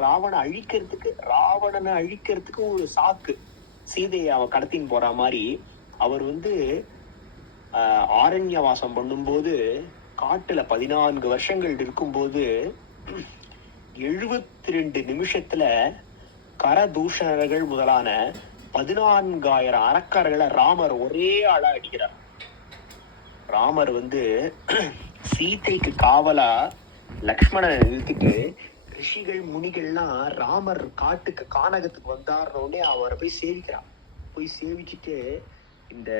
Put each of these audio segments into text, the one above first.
ராவணனை அழிக்கிறதுக்கு ஒரு சாக்கு. சீதையை அவ கடத்தின்னு போற மாதிரி அவர் ஆரண்யவாசம் பண்ணும்போது காட்டுல 14 வருஷங்கள் இருக்கும்போது 72 நிமிஷத்துல கரதூஷணர்கள் முதலான 14,000 அரக்கர்களை ராமர் ஒரே ஆளா அடிக்கிறார். ராமர் சீதைக்கு காவலா லக்ஷ்மணனை நிறுத்திட்டு ரிஷிகள் முனிகள்லாம் ராமர் காட்டுக்கு கானகத்துக்கு வந்தாருன்னே அவரை போய் சேவிக்கிறான். போய் சேவிச்சுட்டு இந்த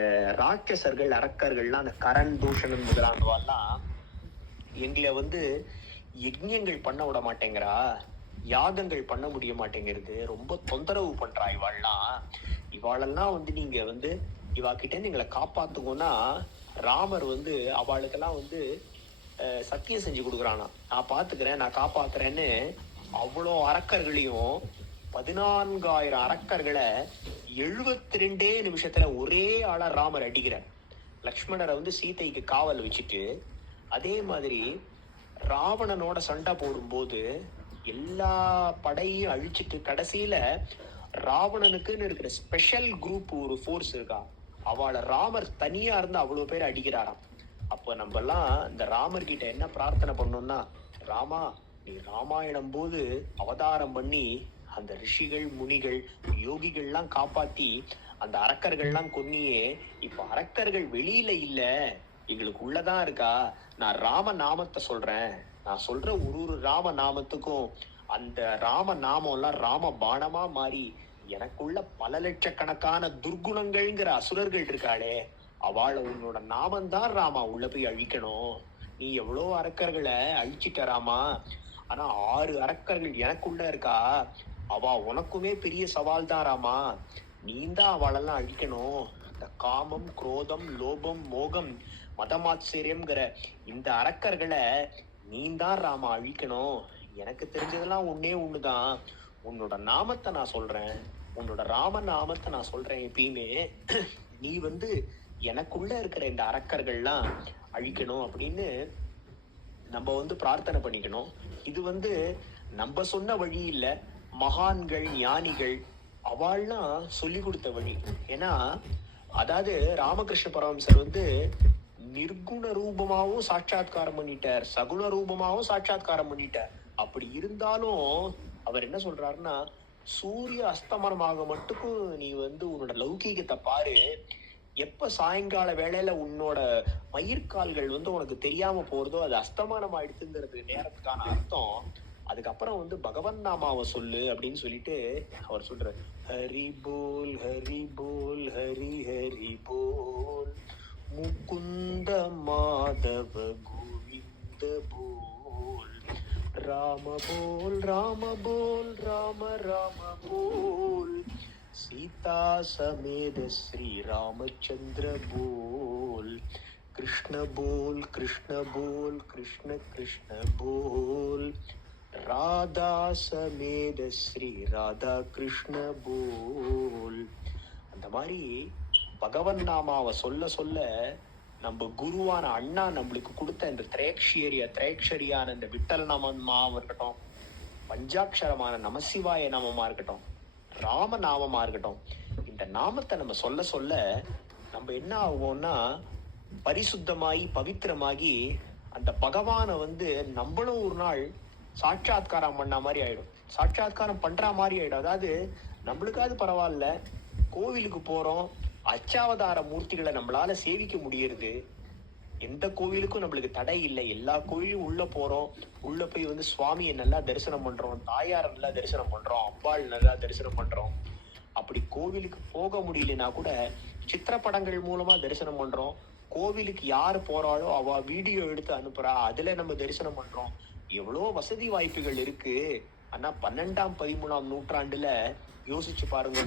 ராட்சசர்கள் அரக்கர்கள்லாம் அந்த கரண் தூஷணன் முதலானவெல்லாம் எங்களை யஜ்ஞங்கள் பண்ண விட மாட்டேங்கிறா, யாகங்கள் பண்ண முடிய மாட்டேங்கிறது, ரொம்ப தொந்தரவு பண்றா இவாளெல்லாம் நீங்க இவா கிட்ட இருந்து எங்களை காப்பாத்துக்கோன்னா ராமர் அவளுக்கெல்லாம் சத்தியம் செஞ்சு கொடுக்குறானா, நான் பாத்துக்கிறேன், நான் காப்பாத்துறேன்னு. அவ்வளோ அரக்கர்களையும் 14,000 அரக்கர்களை 72 நிமிஷத்துல ஒரே ஆளா ராமர் அடிக்கிறார். லக்ஷ்மணரை சீதைக்கு காவல் வச்சுட்டு அதே மாதிரி ராவணனோட சண்டை போடும்போது எல்லா படையும் அழிச்சிட்டு கடைசியில ராவணனுக்குன்னு இருக்கிற ஸ்பெஷல் குரூப் ஒரு ஃபோர்ஸ் இருக்கா, அவளை ராமர் தனியா இருந்து அவ்வளவு பேர் அடிக்கிறாராம். அப்ப நம்ம எல்லாம் இந்த ராமர் கிட்ட என்ன பிரார்த்தனை பண்ணோம்னா, ராமா நீ ராமாயணம் போது அவதாரம் பண்ணி அந்த ரிஷிகள் முனிகள் யோகிகள்லாம் காப்பாத்தி அந்த அரக்கர்கள்லாம் கொன்னியே, இப்ப அரக்கர்கள் வெளியில இல்ல எங்களுக்கு உள்ளதான் இருக்கா, நான் ராம நாமத்தை சொல்றேன், நான் சொல்ற ஒரு ராம நாமத்துக்கும் அந்த ராம நாமம் எல்லாம் ராம பானமா மாறி எனக்குள்ள பல லட்சக்கணக்கான துர்குணங்கள்ங்கிற அசுரர்கள் இருக்காளே, அவளை உன்னோட நாமந்தான் ராமா உள்ள போய் அழிக்கணும். நீ எவ்வளோ அரக்கர்களை அழிச்சிட்ட ராமா, ஆனா 6 அரக்கர்கள் எனக்குள்ள இருக்கா, அவ உனக்குமே பெரிய சவால் தான் ராமா, நீந்தான் அவளெல்லாம் அழிக்கணும். இந்த காமம் குரோதம் லோபம் மோகம் மதமாச்சரியம்ங்கிற இந்த அரக்கர்களை நீந்தான் ராமா அழிக்கணும். எனக்கு தெரிஞ்சதெல்லாம் ஒண்ணுதான், உன்னோட நாமத்தை நான் சொல்றேன், உன்னோட ராம நாமத்தை நான் சொல்றேன் எப்பயுமே, நீ எனக்குள்ள இருக்கிற இந்த அரக்கர்கள்லாம் அழிக்கணும் அப்படின்னு நம்ம பிரார்த்தனை பண்ணிக்கணும். இது நம்ம சொன்ன வழி இல்ல, மகான்கள் ஞானிகள் அவள்லாம் சொல்லி கொடுத்த வழி. ஏன்னா அதாவது ராமகிருஷ்ண பரமஹம்சர் நிர்குண ரூபமாவும் சாட்சாத்காரம் பண்ணிட்டார், சகுண ரூபமாவும் சாட்சாத்காரம் பண்ணிட்டார். அப்படி இருந்தாலும் அவர் என்ன சொல்றாருன்னா, சூரிய அஸ்தமனமாக மட்டுக்கும் நீ உன்னோட லௌகீகத்தை பாரு, எப்ப சாயங்கால வேளையில உன்னோட மயிர்கால்கள் உனக்கு தெரியாம போறதோ அது அஸ்தமானம் ஆயிடுச்சுங்கிறது நேரத்துக்கான அர்த்தம். அதுக்கப்புறம் பகவன் நாமாவை சொல்லு அப்படின்னு சொல்லிட்டு அவர் சொல்றாரு, ஹரி போல் ஹரி போல் ஹரி ஹரி போல் முகுந்த மாதவ கோவிந்த போல் ராம போல் ராம போல் ராம ராம போல் सीता समेत श्री रामचंद्र बोल कृष्ण बोल कृष्ण बोल कृष्ण कृष्ण बोल राधा समेत श्री राधा कृष्ण बोल. அந்த மாதிரி பகவன் நாமாவை சொல்ல சொல்ல நம்ம குருவான அண்ணா நம்மளுக்கு கொடுத்த இந்த திரையக்ஷரியான இந்த விட்டல் நாமமா இருக்கட்டும், பஞ்சாட்சரமான நமசிவாய நாமமா இருக்கட்டும், ராம நாமமா இருக்கட்டும், இந்த நாமத்தை நம்ம சொல்ல சொல்ல நம்ம என்ன ஆகும்னா பரிசுத்தமாகி பவித்திரமாகி அந்த பகவானை நம்மளும் ஒரு நாள் சாட்சாத்காரம் பண்ண மாதிரி ஆயிடும், சாட்சாத்காரம் பண்ற மாதிரி ஆயிடும். அதாவது நம்மளுக்காவது பரவாயில்ல, கோவிலுக்கு போறோம், அச்சாவதார மூர்த்திகளை நம்மளால சேவிக்க முடியுது, எந்த கோவிலுக்கும் நம்மளுக்கு தடை இல்லை, எல்லா கோவிலும் உள்ள போறோம், உள்ள போய் சுவாமியை நல்லா தரிசனம் பண்றோம், தாயாரை நல்லா தரிசனம் பண்றோம், அம்பாள் நல்லா தரிசனம் பண்றோம். அப்படி கோவிலுக்கு போக முடியலன்னா கூட சித்திரப்படங்கள் மூலமா தரிசனம் பண்றோம். கோவிலுக்கு யாரு போறாளோ அவ வீடியோ எடுத்து அனுப்புறா, அதுல நம்ம தரிசனம் பண்றோம். எவ்வளோ வசதி வாய்ப்புகள் இருக்கு. ஆனா 12ஆம் 13ஆம் நூற்றாண்டுல யோசிச்சு பாருங்க,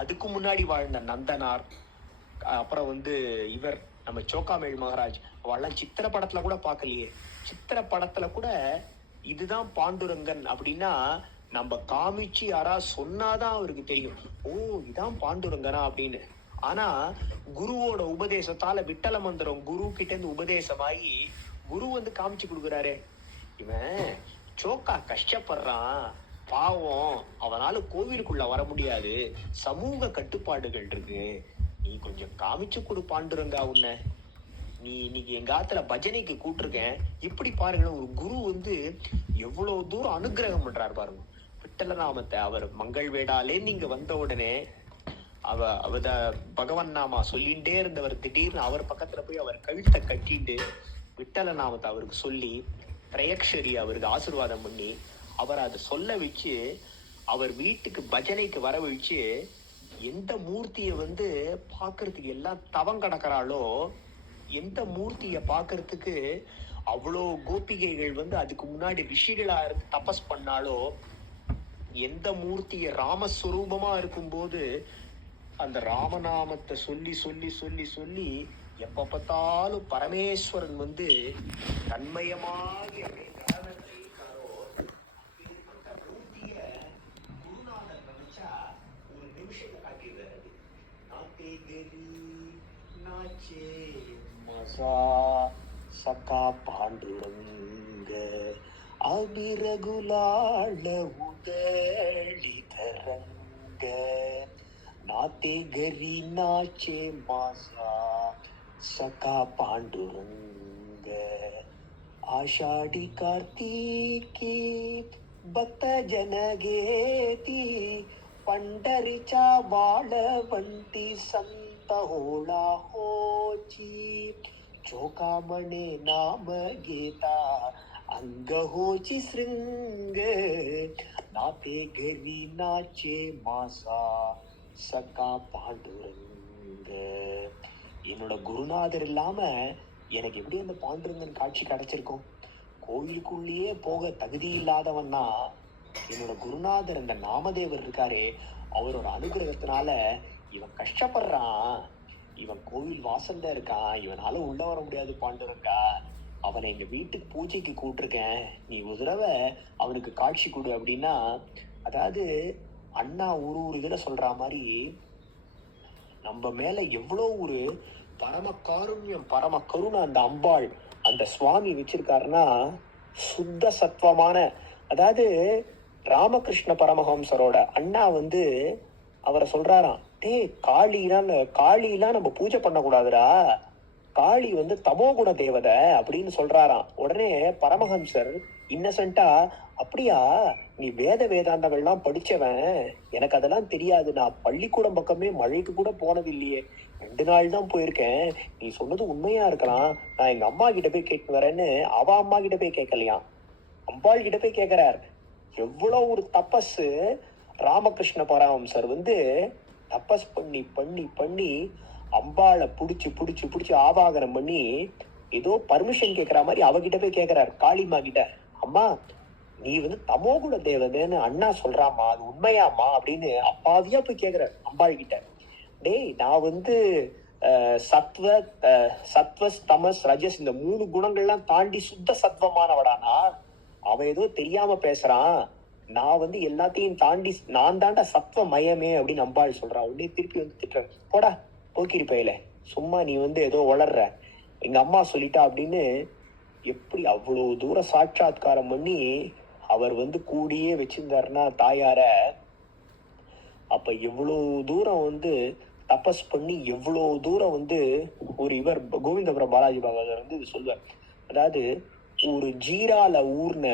அதுக்கு முன்னாடி வாழ்ந்த நந்தனார், அப்புறம் இவர் நம்ம சோக்காமேல் மகாராஜ், அவெல்லாம் சித்திர படத்துல கூட பார்க்கலையே. சித்திர படத்துல கூட இதுதான் பாண்டுரங்கன் அப்படின்னா நம்ம காமிச்சு யாராவது சொன்னாதான் அவருக்கு தெரியும், ஓ இதான் பாண்டுரங்கனா அப்படின்னு. ஆனா குருவோட உபதேசத்தால விட்டல மந்திரம் குரு கிட்ட இருந்து உபதேசமாகி குரு காமிச்சு கொடுக்குறாரு, இவன் சோக்கா கஷ்டப்படுறான், பாவம், அவனால கோவிலுக்குள்ள வர முடியாது, சமூக கட்டுப்பாடுகள் இருக்கு, நீ கொஞ்சம் காமிச்சு கொடு பாண்டுரங்கா உன்னை. நீ இன்னைக்கு எங்க ஆத்துல பஜனைக்கு கூட்டிருக்கேன், இப்படி பாருங்க ஒரு குரு வந்து எவ்வளவு தூரம் அனுகிரகம் பண்றாரு பாருங்க. விட்டல நாமத்தை அவர் மங்கள் வேடாலே நீங்க வந்த உடனே அவத பகவன் நாமா சொல்லிட்டே இருந்தவர் திடீர்னு அவர் பக்கத்துல போய் அவர் கழுத்தை கட்டிட்டு விட்டல நாமத்தை அவருக்கு சொல்லி திரையக்ஷரி அவருக்கு ஆசீர்வாதம் பண்ணி அவர் அதை சொல்ல வச்சு அவர் வீட்டுக்கு பஜனைக்கு வர வச்சு எந்த மூர்த்தியை வந்து பாக்குறதுக்கு எல்லாம் தவம் கடக்கிறாளோ, எந்த மூர்த்திய பாக்குறதுக்கு அவ்வளோ கோபிகைகள் வந்து அதுக்கு முன்னாடி ரிஷிகளா இருந்து தபஸ் பண்ணாலோ, எந்த மூர்த்திய ராமஸ்வரூபமா இருக்கும்போது அந்த ராமநாமத்தை சொல்லி சொல்லி சொல்லி சொல்லி எப்ப பார்த்தாலும் பரமேஸ்வரன் வந்து தன்மயமாகி குருநாதர் நினைச்சா ஒரு நிமிஷத்தை காட்டிடுறாரு. நாத்தே கரி நாச்சே மசா சகா பாண்டுரங்க அபிரகுலாள உதளிதரங்க नाते घरी नाचे मासा सका पांडुरंग आषाढी कार्तिकी भक्त जनगेती पंढरीच्या वाळवंटी संत होळा होची चोकामणे नाम घेता अंग होची श्रृंग नाते घरी नाचे मासा சக்கா பாண்டுரங்க. என்னோட குருநாதர் இல்லாம எனக்கு எப்படி அந்த பாண்டுரங்கன் காட்சி கிடைச்சிருக்கும்? கோவிலுக்குள்ளேயே போக தகுதி இல்லாதவன்னா என்னோட குருநாதர் அந்த நாமதேவர் இருக்காரே, அவரோட அனுகிரகத்தினால இவன் கஷ்டப்படுறான், இவன் கோவில் வாசல்ல இருக்கான், இவனால உள்ள வர முடியாது பாண்டுரங்கா, அவனை எங்க வீட்டுக்கு பூஜைக்கு கூட்டிருக்கேன், நீ ஒரு தடவை அவனுக்கு காட்சி கொடு அப்படின்னா, அதாவது அண்ணா ஒரு இதுல சொல்ற மாதிரி நம்ம மேல எவ்வளவு ஒரு பரம காருண்யம் பரம கருணை அந்த அம்பாள் அந்த சுவாமி வச்சிருக்காருன்னா, சுத்த சத்துவமான, அதாவது ராமகிருஷ்ண பரமஹம்சரோட அண்ணா வந்து அவரை சொல்றாராம், காளிலாம் நம்ம பூஜை பண்ணக்கூடாதுடா, காளி வந்து தமோகுண தேவதை அப்படின்னு சொல்றாராம். உடனே பரமஹம்சர் இன்னசென்ட்டா, அப்படியா, நீ வேதாந்தங்கள்லாம் படிச்சவன், எனக்கு அதெல்லாம் தெரியாது, நான் பள்ளிக்கூடம் பக்கமே மழைக்கு கூட போனது இல்லையே, 2 நாள் தான் போயிருக்கேன், நீ சொன்னது உண்மையா இருக்கலாம், நான் எங்க அம்மா கிட்ட போய் கேட்டு வரேன்னு அவ அம்மா கிட்ட போய் கேட்கலையாம், அம்பாள் கிட்ட போய் கேட்கிறார். எவ்வளவு ஒரு தபஸ்! ராமகிருஷ்ண பரமஹம்சர் வந்து தபஸ் பண்ணி பண்ணி பண்ணி அம்பாளை புடிச்சு ஆவாகனம் பண்ணி ஏதோ பர்மிஷன் கேட்கிற மாதிரி அவகிட்ட போய் கேட்கிறார், காளிமா கிட்ட, அம்மா நீ வந்து தமோகுண தேவதைன்னு அண்ணா சொல்றாமா, அது உண்மையாமா அப்படின்னு அப்பாவியா போய் கேட்கிறார் அம்பாள் கிட்ட. டேய், நான் வந்து சத்வ தமஸ் ரஜஸ் இந்த 3 குணங்கள்லாம் தாண்டி சுத்த சத்வமானவடானா, அவன் ஏதோ தெரியாம பேசுறான், நான் வந்து எல்லாத்தையும் தாண்டி நான் தாண்டா சத்வ மயமே அப்படின்னு அம்பாள் சொல்றான். உடனே திருப்பி வந்து திட்டுறேன், போடா போக்கிரி பையில, சும்மா நீ வந்து ஏதோ வளர்ற, எங்க அம்மா சொல்லிட்டா அப்படின்னு எப்படி அவ்வளவு தூரம் சாட்சாத்காரம் பண்ணி அவர் வந்து கூடியே வச்சிருந்தாருன்னா தாயார, அப்ப எவ்வளவு தூரம் வந்து தபஸ் பண்ணி எவ்வளவு தூரம் வந்து ஒரு இவர் கோவிந்தபுரம் பாலாஜி பாகவதர் வந்து இது சொல்வார், அதாவது ஒரு ஜீரால ஊர்ன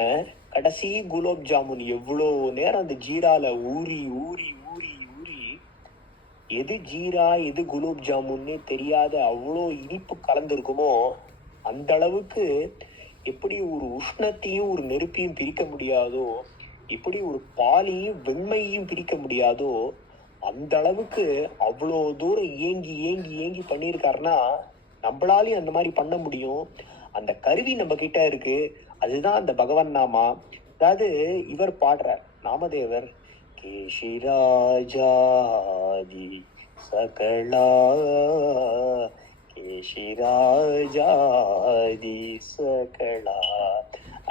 கடைசி குலோப் ஜாமுன் எவ்வளோ நேரம் அந்த ஜீரால ஊறி ஊறி ஊறி ஊறி எது ஜீரா எது குலோப் ஜாமுன்னே தெரியாத அவ்வளோ இனிப்பு கலந்துருக்குமோ, அந்த அளவுக்கு எப்படி ஒரு உஷ்ணத்தையும் ஒரு நெருப்பையும் பிரிக்க முடியாதோ, எப்படி ஒரு பாலையும் வெண்மையும் பிரிக்க முடியாதோ, அந்த அளவுக்கு அவ்வளோ தூரம் ஏங்கி ஏங்கி ஏங்கி பண்ணியிருக்காருன்னா நம்மளாலையும் அந்த மாதிரி பண்ண முடியும். அந்த கருவி நம்ம கிட்ட இருக்கு, அதுதான் அந்த பகவன் நாமா. அதாவது இவர் பாடுறார் நாமதேவர், கேஷிராஜாதி சகலா கேஷிராஜாதி சகலா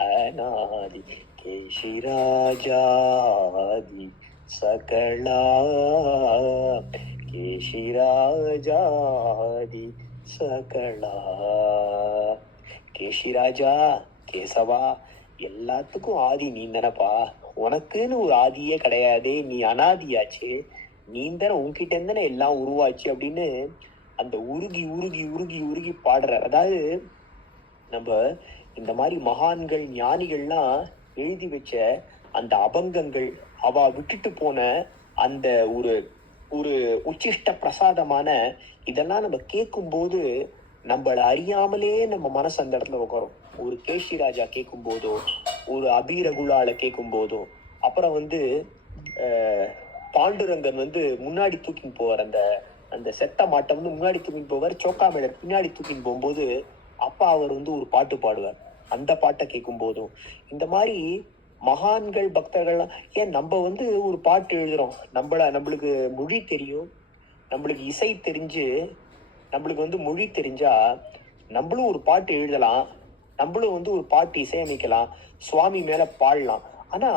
அநாதி கேஷிராஜாதி சகலா கேஷிராஜாதி சகலா. கேஷிராஜா கேசவா எல்லாத்துக்கும் ஆதி நீ தானப்பா, உனக்குன்னு ஒரு ஆதியே கிடையாதே, நீ அனாதியாச்சு, நீ தானே, உன்கிட்ட இருந்தானே எல்லாம் உருவாச்சு அப்படின்னு அந்த உருகி உருகி உருகி உருகி பாடுறார். அதாவது நம்ம இந்த மாதிரி மகான்கள் ஞானிகள்லாம் எழுதி வச்ச அந்த அபங்கங்கள், அவ விட்டுட்டு போன அந்த ஒரு ஒரு உச்சிஷ்ட பிரசாதமான இதெல்லாம் நம்ம கேட்கும் போது நம்மள அறியாமலே நம்ம மனசு அந்த இடத்துல உட்காரும். ஒரு கேஷி ராஜா கேட்கும் போதோ, ஒரு அபிரகுலால கேட்கும் போதோ, அப்புறம் பாண்டுரங்கன் முன்னாடி தூக்கின்னு போவார். அந்த அந்த செத்த மாட்டை முன்னாடி தூக்கின்னு போவார், சோக்காமேடர் பின்னாடி தூக்கின்னு போகும்போது அப்பா அவர் ஒரு பாட்டு பாடுவார். அந்த பாட்டை கேட்கும் போதும் இந்த மாதிரி மகான்கள் பக்தர்கள்லாம், ஏன் நம்ம ஒரு பாட்டு எழுதுறோம், நம்மளுக்கு மொழி தெரியும், நம்மளுக்கு இசை தெரிஞ்சு, நம்மளுக்கு மொழி தெரிஞ்சா நம்மளும் ஒரு பாட்டு எழுதலாம், நம்மளும் ஒரு பாட்டு இசையமைக்கலாம், சுவாமி மேல பாடலாம். ஆனா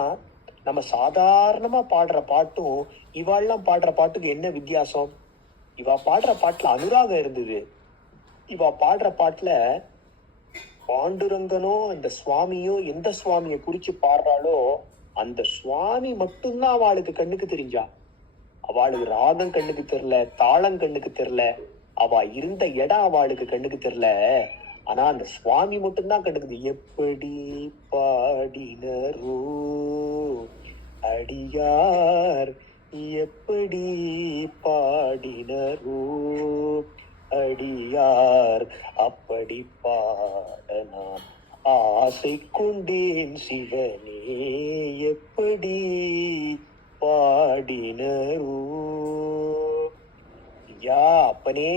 நம்ம சாதாரணமா பாடுற பாட்டும் இவாள்லாம் பாடுற பாட்டுக்கு என்ன வித்தியாசம்? இவா பாடுற பாட்டுல அனுராகம் இருந்தது, இவா பாடுற பாட்டுல பாண்டுரங்கனோ அந்த சுவாமியோ எந்த சுவாமியை குறிச்சு பாடுறாளோ அந்த சுவாமி மட்டும்தான் அவளுக்கு கண்ணுக்கு தெரிஞ்சா. அவளுக்கு ராகம் கண்ணுக்கு தெரியல, தாளம் கண்ணுக்கு தெரியல, அவ இருந்த இடம் அவளுக்கு கண்ணுக்கு தெரியல. ஆனா அந்த சுவாமி மட்டும்தான் கண்ணுக்கு. எப்படி பாடினரோ அடியார், எப்படி பாடினரோ அடியார், அப்படி பாட நான் ஆசை கொண்டேன் சிவனே, எப்படி பாடினரோ. ஐயா அப்பனே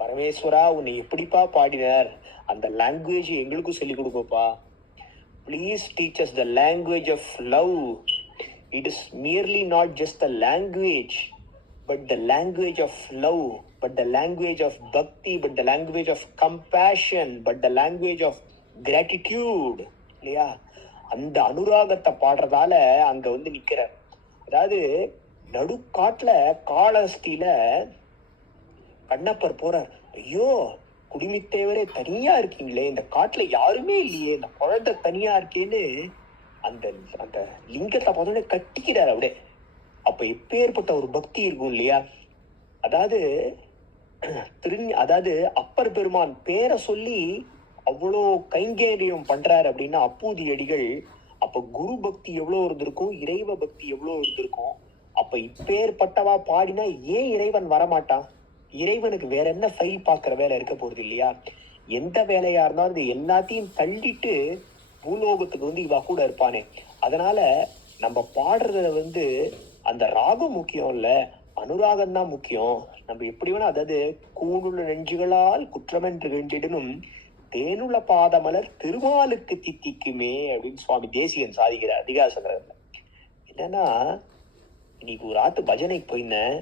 பரமேஸ்வரா, உன்னை எப்படிப்பா பாடினார், அந்த லாங்குவேஜ் எங்களுக்கும் சொல்லிக் கொடுப்பா. Please teach us the language of love. It is merely not just the language, but the language of love, but the language of bhakti, but the language of compassion, but the language of gratitude. இல்லையா? அந்த அனுராகத்தை பாடுறதால அங்க நிக்கிறார். அதாவது நடுக்காட்டுல காளஹஸ்தியில கண்ணப்பர் போறார். ஐயோ குடிமித்தேவரே தனியா இருக்கீங்களே, இந்த காட்டுல யாருமே இல்லையே, இந்த குழந்தை தனியா இருக்கேன்னு அந்த அந்த லிங்கத்தை பார்த்தோன்னே கட்டிக்கிறார் அப்படியே. அப்ப எப்பேற்பட்ட ஒரு பக்தி இருக்கும் இல்லையா? அதாவது அதாவது அப்பர் பெருமான் பேரை சொல்லி அவ்வளோ கைங்கரியம் பண்றாரு அப்படின்னா அப்பூதி அடிகள். அப்ப குரு பக்தி எவ்வளவு இருந்திருக்கும், இறைவ பக்தி எவ்வளவு இருந்திருக்கும். அப்ப இப்பேற்பட்டவா பாடினா ஏன் இறைவன் வரமாட்டான்? இறைவனுக்கு வேற என்ன ஃபைல் பாக்குற வேலை இருக்க போறது இல்லையா? எந்த வேலையா இருந்தாலும் அது எல்லாத்தையும் தள்ளிட்டு பூலோகத்துக்கு இவா கூட இருப்பானே. அதனால நம்ம பாடுறதுல அந்த ராகம் முக்கியம் இல்ல, அனுராகம் தான் முக்கியம். நம்ம எப்படி வேணா, அதாவது கூணுள்ள நெஞ்சுகளால் குற்றமென்று வேண்டிடனும் தேனுள்ள பாதமலர் திருமாலுக்கு தித்திக்குமே அப்படின்னு சுவாமி தேசிகன் சாதிக்கிறார் அதிகாசங்கரத்துல. என்னன்னா, இன்னைக்கு ஒரு ஆத்து பஜனைக்கு போயினேன்,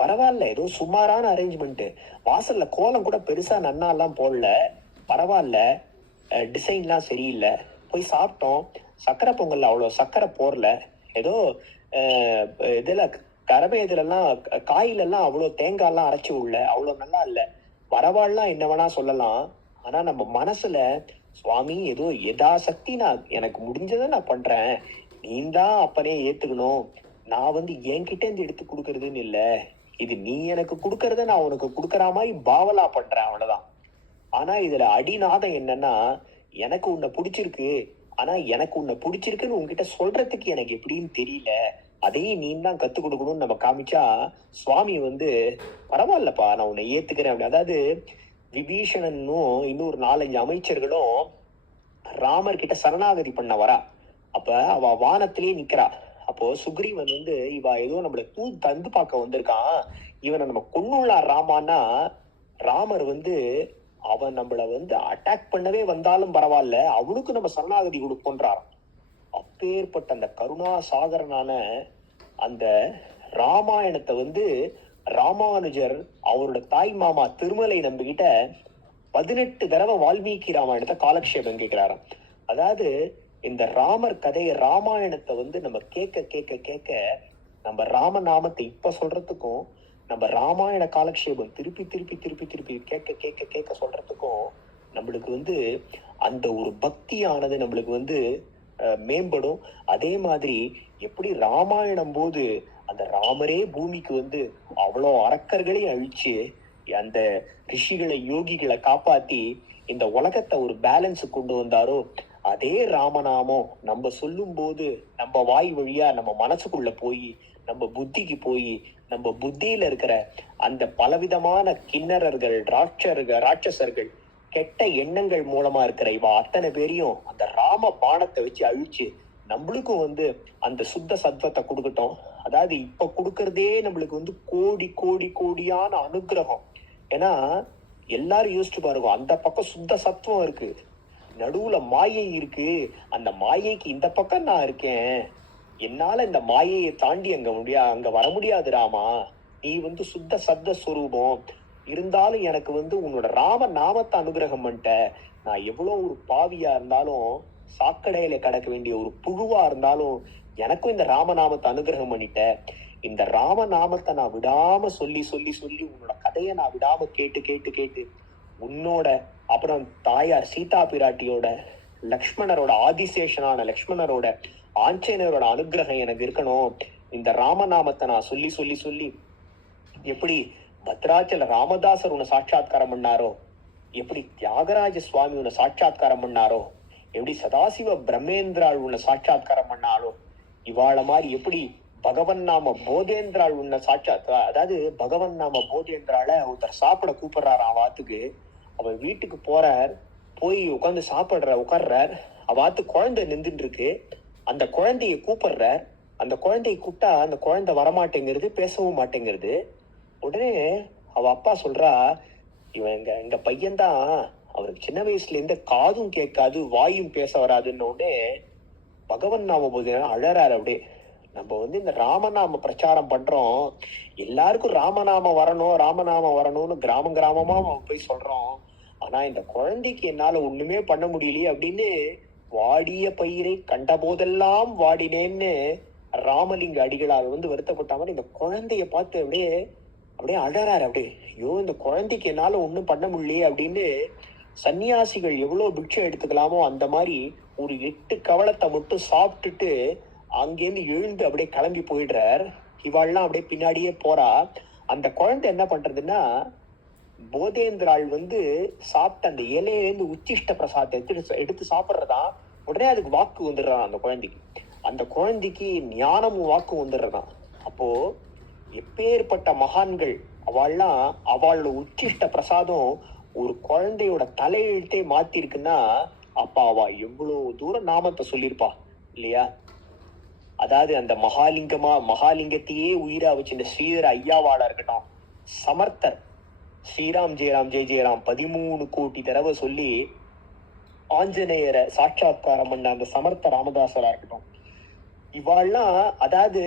பரவாயில்ல, ஏதோ சுமாரான அரேஞ்ச்மெண்ட், வாசல்ல கோலம் கூட பெருசா நன்னா எல்லாம் போடல, பரவாயில்ல, டிசைன்லாம் சரியில்லை. போய் சாப்பிட்டோம், சக்கரை பொங்கல்ல அவ்வளோ சக்கரை போடல, ஏதோ இதுல கரவை இதுலலாம் காயிலெல்லாம் அவ்வளோ தேங்காய்லாம் அரைச்சி உள்ள அவ்வளோ நல்லா இல்லை, வரவாள்லாம் என்ன வேணா சொல்லலாம். ஆனா நம்ம மனசுல சுவாமி ஏதோ யதாசக்தி நான் எனக்கு முடிஞ்சதை நான் பண்றேன், நீ தான் அப்பனே ஏத்துக்கணும், நான் என்கிட்ட இருந்து எடுத்து கொடுக்கறதுன்னு இல்லை, இது நீ எனக்கு கொடுக்கறத நான் உனக்கு கொடுக்கற மாதிரி பாவலா பண்றேன், அவ்வளவுதான். ஆனா இதுல அடிநாதம் என்னன்னா, எனக்கு உன்னை பிடிச்சிருக்கு, ஆனா எனக்கு உன்னை பிடிச்சிருக்குன்னு உன்கிட்ட சொல்றதுக்கு எனக்கு எப்படின்னு தெரியல, அதையும் நீ தான் கத்துக் கொடுக்கணும்னு நம்ம காமிச்சா சுவாமி பரவாயில்லப்பா நான் உன்னை ஏத்துக்கிறேன் அப்படி. அதாவது விபீஷணனும் இன்னொரு 4-5 அமைச்சர்களும் ராமர் கிட்ட சரணாகதி பண்ண வரா. அப்ப அவ வானத்திலேயே நிக்கிறா. அப்போ சுக்ரீவன் இவ ஏதோ நம்மள தந்து பார்க்க வந்திருக்கான், இவனை நம்ம கொன்னுள்ளார் ராமானா, ராமர் அவன் நம்மள அட்டாக் பண்ணவே வந்தாலும் பரவாயில்ல, அவனுக்கு நம்ம சரணாகதி கொடுப்போன்றாராம். அப்பேற்பட்ட அந்த கருணா சாகரனான அந்த ராமாயணத்தை ராமானுஜர் அவரோட தாய் மாமா திருமலை நம்பிக்கிட்ட 18 தடவை வால்மீகி ராமாயணத்தை காலக்ஷேபம் கேட்கிறாராம். அதாவது இந்த ராமர் கதையை ராமாயணத்தை நம்ம கேட்க கேட்க கேட்க நம்ம ராமநாமத்தை இப்ப சொல்றதுக்கும், நம்ம ராமாயண காலக்ஷேபம் திருப்பி திருப்பி திருப்பி திருப்பி கேட்க கேட்க கேட்க சொல்றதுக்கும் நம்மளுக்கு அந்த ஒரு பக்தியானது நம்மளுக்கு மேம்படும். அதே மாதிரி எப்படி ராமாயணம் போது அந்த ராமரே பூமிக்கு வந்து அவ்வளோ அரக்கர்களையும் அழிச்சு அந்த ரிஷிகளை யோகிகளை காப்பாத்தி இந்த உலகத்தை ஒரு பேலன்ஸ் கொண்டு வந்தாரோ, அதே ராமநாமம் நம்ம சொல்லும் போது நம்ம வாய் வழியா நம்ம மனசுக்குள்ள போய் நம்ம புத்திக்கு போய் நம்ம புத்தியில இருக்கிற அந்த பலவிதமான கிண்ணறர்கள் ராட்சசர்கள் கெட்ட எண்ணங்கள் மூலமா இருக்கிற இவ அத்தனை பேரையும் அந்த ராம பாணத்தை வச்சு அழிச்சு நம்மளுக்கும் வந்து அந்த சுத்த சத்வத்தை கொடுக்கட்டும். அதாவது இப்ப கொடுக்கறதே நம்மளுக்கு வந்து கோடி கோடி கோடியான அனுகிரகம். ஏன்னா எல்லாரும் யோசிச்சு பாருங்க, அந்த பக்கம் சுத்த சத்துவம் இருக்கு, நடுவுல மாயை இருக்கு. அந்த மாயைக்கு இந்த பக்கம் நான் இருக்கேன், என்னால இந்த மாயையை தாண்டி அங்க வர முடியாது ராமா. நீ வந்து சுத்த சத்த ஸ்வரூபம், இருந்தாலும் எனக்கு வந்து உன்னோட ராம நாமத்தை அனுகிரகம் பண்ணிட்ட. நான் எவ்வளவு ஒரு பாவியா இருந்தாலும், சாக்கடையில கிடக்க வேண்டிய ஒரு புழுவா இருந்தாலும் எனக்கும் இந்த ராமநாமத்தை அனுகிரகம் பண்ணிட்ட. இந்த ராமநாமத்தை நான் விடாம சொல்லி சொல்லி சொல்லி உன்னோட கதையை நான் விடாம கேட்டு கேட்டு கேட்டு உன்னோட அப்புறம் தாயார் சீதா பிராட்டியோட லக்ஷ்மணரோட ஆதிசேஷனான லக்ஷ்மணரோட ஆஞ்சநேயரோட அனுகிரகம் எனக்கு இருக்கணும். இந்த ராமநாமத்தை நான் சொல்லி சொல்லி சொல்லி எப்படி பத்ராச்சல ராமதாசர் உன்னை சாட்சாத்காரம் பண்ணாரோ, எப்படி தியாகராஜ சுவாமி உன்னை சாட்சாத்காரம் பண்ணாரோ, எப்படி சதாசிவ பிரம்மேந்திராள் உன்னை சாட்சாத்காரம் பண்ணாரோ, இவாள மாதிரி எப்படி பகவன் நாம போதேந்திராள் உன்னை அதாவது பகவன் நாம போதேந்திரால ஒருத்தர் சாப்பிட கூப்பிடுறாரு அவாத்துக்கு. அவ வீட்டுக்கு போறார், போய் உட்காந்து உட்கார்றார். அவாத்து குழந்தை நின்றுட்டு இருக்கு. அந்த குழந்தைய கூப்பிடுறார். அந்த குழந்தைய கூப்பிட்டா அந்த குழந்தை வரமாட்டேங்கிறது, பேசவும் மாட்டேங்கிறது. உடனே அவ அப்பா சொல்றா, இவன் எங்க பையன்தான், அவருக்கு சின்ன வயசுல இருந்து காதும் கேட்காது வாயும் பேச வராதுன்னு உடனே பகவன் நாம போது அழறாரு. அப்படியே நம்ம வந்து இந்த ராமநாம பிரச்சாரம் பண்றோம், எல்லாருக்கும் ராமநாமம் வரணும் ராமநாமம் வரணும்னு கிராமம் கிராமமா போய் சொல்றோம். ஆனா இந்த குழந்தைக்கு என்னால ஒண்ணுமே பண்ண முடியலையே அப்படின்னு வாடிய பயிரை கண்ட போதெல்லாம் வாடினேன்னு ராமலிங்க அடிகளார் வந்து வருத்தப்பட்ட மாதிரி இந்த குழந்தைய பார்த்து அப்படியே அப்படியே அழறாரு. அப்படியே ஐயோ இந்த குழந்தைக்கு என்னால ஒண்ணும் பண்ண முடியலையே அப்படின்னு சன்னியாசிகள் எவ்வளவு பிக்ஷை எடுத்துக்கலாமோ அந்த மாதிரி ஒரு 8 கவளத்தை மட்டும் சாப்பிட்டுட்டு அங்கேருந்து எழுந்து அப்படியே கிளம்பி போயிடுறார். இவாள்லாம் அப்படியே பின்னாடியே போறா. அந்த குழந்தை என்ன பண்றதுன்னா, போதேந்திராள் வந்து சாப்பிட்ட அந்த இலையிலேருந்து உச்சிஷ்ட பிரசாதத்தை எடுத்து சாப்பிட்றதா. உடனே அதுக்கு வாக்கு வந்துடுறான் அந்த குழந்தைக்கு. அந்த குழந்தைக்கு ஞானமும் வாக்கு வந்துடுறதான். அப்போ எப்பேற்பட்ட மகான்கள் அவள்லாம் அவளோட உச்சிஷ்ட பிரசாதம் ஒரு குழந்தையோட தலையெழுத்தே மாத்திருக்குன்னா அப்ப அவ எவ்வளவு தூரம் நாமத்தை சொல்லியிருப்பா இல்லையா? அதாவது அந்த மகாலிங்கத்தையே உயிரா வச்சு இந்த ஸ்ரீதர ஐயாவாளா இருக்கட்டும், சமர்த்தர் ஸ்ரீராம் ஜெயராம் ஜெய ஜெயராம் 13 கோடி தடவை சொல்லி ஆஞ்சநேயரை சாட்சாத்காரம் பண்ண அந்த சமர்த்த ராமதாசரா இருக்கட்டும், இவாள்லாம் அதாவது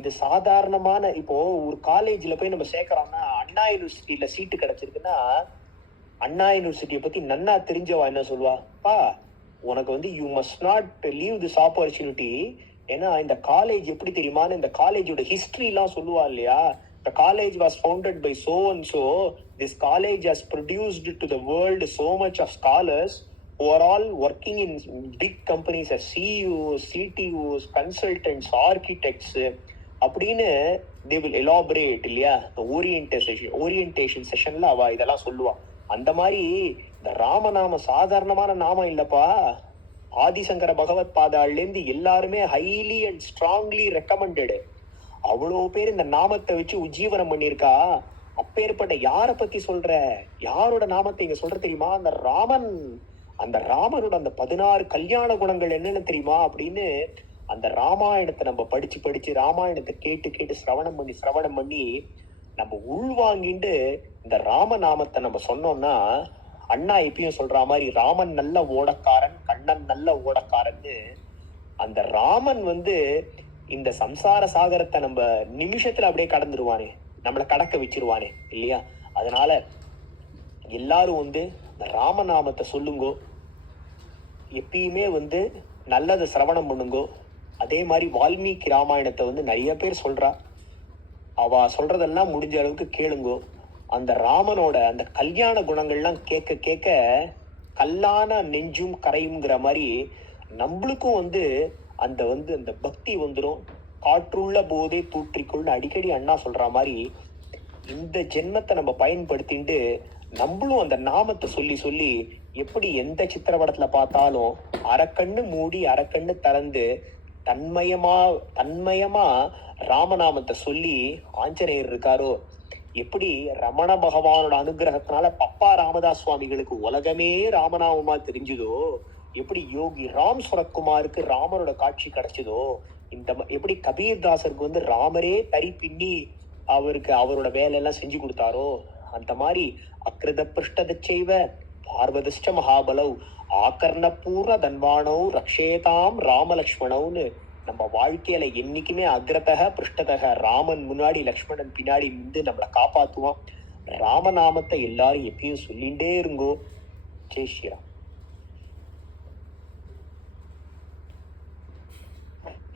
இது சாதாரணமான இப்போ ஒரு காலேஜ்ல போய் நம்ம சேர்க்கிறோம்னா, அண்ணா யூனிவர்சிட்டியில சீட்டு கிடைச்சிருக்குன்னா அண்ணா யூனிவர்சிட்டியை பத்தி நன்னா தெரிஞ்சவா என்ன சொல்லுவா, பா உனக்கு வந்து you must not leave this opportunity. ஏன்னா இந்த காலேஜ் எப்படி தெரியுமான்னு இந்த காலேஜோட ஹிஸ்டரி எல்லாம் சொல்லுவா இல்லையா? The college was founded by so and so. This college has produced to the world so much of scholars who are all working in big companies as CEOs, CTOs, consultants, architects. அப்படின்னு they will elaborate இல்லையா? Orientation செஷன்ல அவ இதெல்லாம் சொல்லுவா. அந்த மாதிரி இந்த ராமநாம சாதாரணமான நாமம் இல்லப்பா. ஆதிசங்கர பகவத் பாதாள்லேருந்து எல்லாருமே ஹைலி அண்ட் ஸ்ட்ராங்லி ரெக்கமெண்டடு. அவ்வளோ பேர் இந்த நாமத்தை வச்சு உஜ்ஜீவனம் பண்ணியிருக்கா. அப்பேற்பட்ட யாரை பத்தி சொல்ற, யாரோட நாமத்தை இங்க சொல்ற தெரியுமா? அந்த ராமனோட அந்த 16 கல்யாண குணங்கள் என்னன்னு தெரியுமா அப்படின்னு அந்த ராமாயணத்தை நம்ம படிச்சு படிச்சு ராமாயணத்தை கேட்டு கேட்டு சிரவணம் பண்ணி நம்ம உள்வாங்கிட்டு இந்த ராமநாமத்தை நம்ம சொன்னோம்னா, அண்ணா எப்பயும் சொல்ற மாதிரி ராமன் நல்ல ஓடக்காரன், கண்ணன் நல்ல ஓடக்காரன்னு அந்த ராமன் வந்து இந்த சம்சார சாகரத்தை நம்ம நிமிஷத்துல அப்படியே கடந்துருவானே, நம்மளை கடக்க வச்சிருவானே இல்லையா? அதனால எல்லாரும் வந்து இந்த ராமநாமத்தை சொல்லுங்கோ, எப்பயுமே வந்து நல்லதை சிரவணம் பண்ணுங்கோ. அதே மாதிரி வால்மீகி ராமாயணத்தை வந்து நிறைய பேர் சொல்றா, அவ சொல்றதெல்லாம் முடிஞ்ச அளவுக்கு கேளுங்கோ. அந்த ராமனோட அந்த கல்யாண குணங்கள்லாம் கேட்க கேட்க கல்லான நெஞ்சும் கரையுங்கிற மாதிரி நம்மளுக்கும் அந்த பக்தி வந்துடும். காற்றுள்ள போதே தூற்றிக்கொள்னு அடிக்கடி அண்ணா சொல்ற மாதிரி இந்த ஜென்மத்தை நம்ம பயன்படுத்திட்டு நம்மளும் அந்த நாமத்தை சொல்லி சொல்லி எப்படி எந்த சித்திரப்படத்துல பார்த்தாலும் அரைக்கண்ணு மூடி அரைக்கண்ணு திறந்து தன்மயமா ராமநாமத்தை சொல்லி ஆஞ்சநேயர் இருக்காரோ, எப்படி ரமண பகவானோட அனுகிரகத்தினால பப்பா ராமதாஸ் சுவாமிகளுக்கு உலகமே ராமநாமமா தெரிஞ்சுதோ, எப்படி யோகி ராம் சுரக்குமாருக்கு ராமரோட காட்சி கிடைச்சதோ, எப்படி கபீர்தாசருக்கு ராமரே தறி பின்னி அவருக்கு அவரோட வேலையெல்லாம் செஞ்சு கொடுத்தாரோ, அந்த மாதிரி அக்ருத பிருஷ்டத செய்வ பார்வதிஷ்ட மகாபலவ் ஆகர்ண பூர்ண தன்வானவ் ரக்ஷேதாம் ராமலக்ஷ்மணவ்னு நம்ம வாழ்க்கையில என்னைக்குமே அக்ரதக பிருஷ்டதக ராமன் முன்னாடி லக்ஷ்மணன் பின்னாடி நின்று நம்மளை காப்பாத்துவான். ராமநாமத்தை எல்லாரும் எப்பயும் சொல்லிண்டே இருங்கோ. ஜெய் ஸ்ரீராம்.